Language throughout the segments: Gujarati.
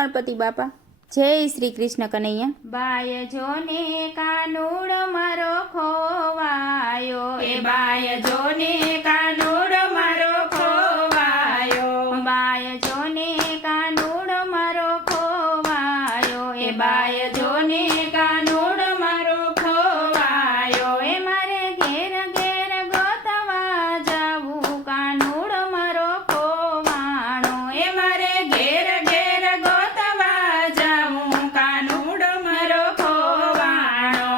ગણપતિ બાપા. જય શ્રી કૃષ્ણ કનૈયા. બાય જોને કાનુડ મારો ખોવાયો, એ બાય જોને કાનુડ મારો ખોવાયો, બાય જોને કાનુડ મારો ખોવાયો, એ બાય જોને કાનુડ મારો ખોવાયો. એ મારે ઘેર ઘેર ગોતવા જાવું કાનુડ મારો ખોવાણો, એ મારે ઘેર ઘેર ગોતવા જાવું કાનુડ મારો ખોવાણો.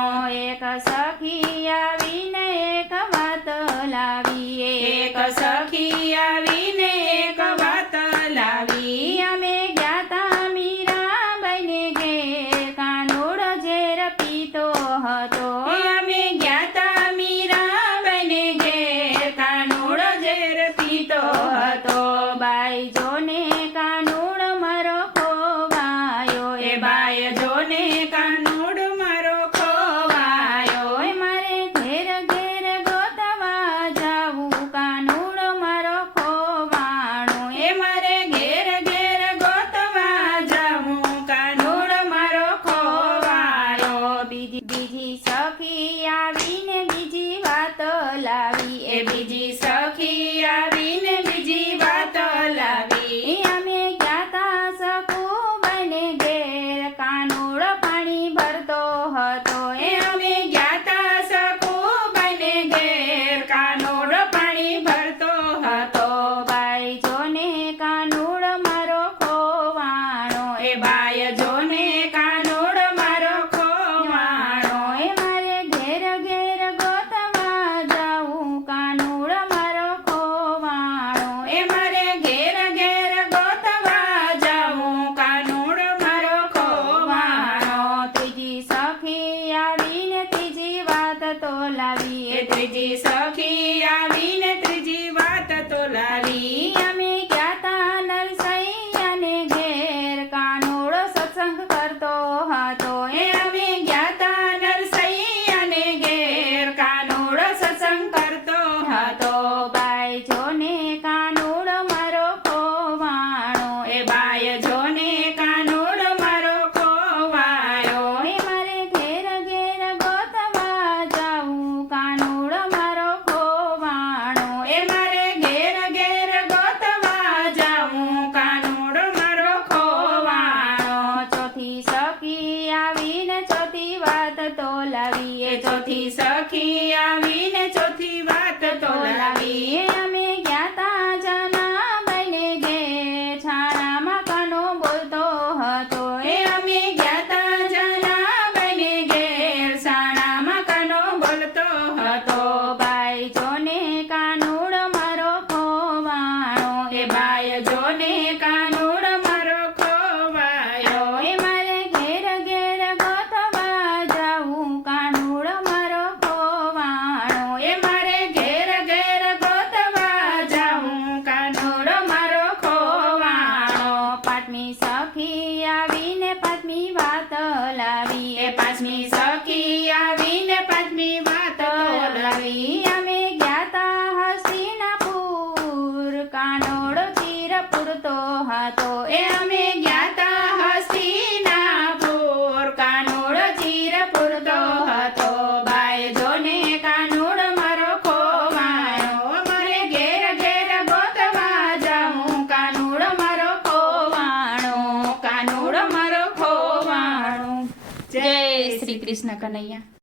એક સખી આવીને એક વાત લાવી, એક સખી આવીને એક વાત લાવી. અમે ગ્યાતા મીરાબાઈને ઘેર કાનુડ ઝેર પીતો હતો, અમે ગ્યાતા મીરાબાઈને ઘેર કાનુડ ઝેર પીતો હતો. બાઈ જોને કાનુડ મારો ખોવાયો, એ બાઈ જોને કાનુડ મારો ખોવાયો. એ મારે ઘેર ઘેર ગોતવા જાવું કાનુડ મારો ખોવાણો, એ મારે ઘેર ઘેર ગોતવા જાવું કાનુડ મારો ખોવાયો. બીજી સખી આવીને બીજી વાત લાવી, એ બીજી સખી આવીને બીજી વાત લાવી. અમે ગ્યાતા સખુબાઈને ઘેર કાનુડ પાણી ભરતો હતો, એ અમે ગ્યાતા સખુબાઈને ઘેર કાનુડ પાણી ભરતો હતો. બાઈ જોને કાનુડ મારો ખોવાણો, એ બાય જોને કાનુડ મારો ખોવાણો. એ મારે ઘેર ઘેર ગોતવા જાવું કાનુડ મારો ખોવાણો, એ મારે ઘેર ઘેર ગોતવા જાવું કાનુડ મારો ખોવાણો. ત્રીજી સખી આવીને ત્રીજી વાત તો લાવી, એ ત્રીજી સખી આવીને ત્રીજી વાત તો લાવી. અમે ગ્યાતા નરસૈયાને ઘેર કાનુડ સત્સંગ કરતો હતો, એ અમે ગ્યાતા નરસૈયાને ઘેર કાનુડ સત્સંગ કરતો હતો. બાઈ જોને કાનુડ મારો ખોવાણો, એ બાય જોને કાનુડ મારો ખોવાયો. એ મારે ઘેર ઘેર ગોતવા જાવું કાનુડ મારો ખોવાણો, એ મારે ઘેર ઘેર ગોતવા જાવું કાનુડ મારો ખોવાણો. ચોથી સખી આવીને ચોથી વાત તો લાવી, એ ચોથી સખી આવીને ચોથી વાત તો લાવી. અમે ગ્યાતા જનાબાઈને ઘેર છાણામાં કાનો બોલતો હતો, એ અમે ગ્યાતા જનાબાઈને ઘેર છાણામાં કાનો બોલતો હતો. બાઈ જોને કાનુડ મારો ખોવાણો, એ બાય જોને કાનુડ મારો ખોવાયો. એ મારે ઘેર ઘેર ગોતવા જાવું કાનુડ મારો ખોવાણો, એ મારે ઘેર ઘેર ગોતવા જાવું કાનુડ મારો ખોવાણો. પાંચમી સખી આવીને પાંચમી વાત લાવી, એ પાંચમી સખી આવીને પાંચમી વાત લાવી. અમે ગ્યાતા હસ્તિનાપુર કાનુડ ચીર પૂરતો હતો, એ અમે ગ્યાતા હસ્તિનાપુર કાનુડ ચીર પૂરતો હતો. બાય જોને કાનુડ મારો ખોવાયો, મારે ઘેર ઘેર ગોતવા જાવું કાનુડ મારો ખોવાણો, કાનુડ મારો ખોવાણો. જય શ્રી કૃષ્ણ કનૈયા.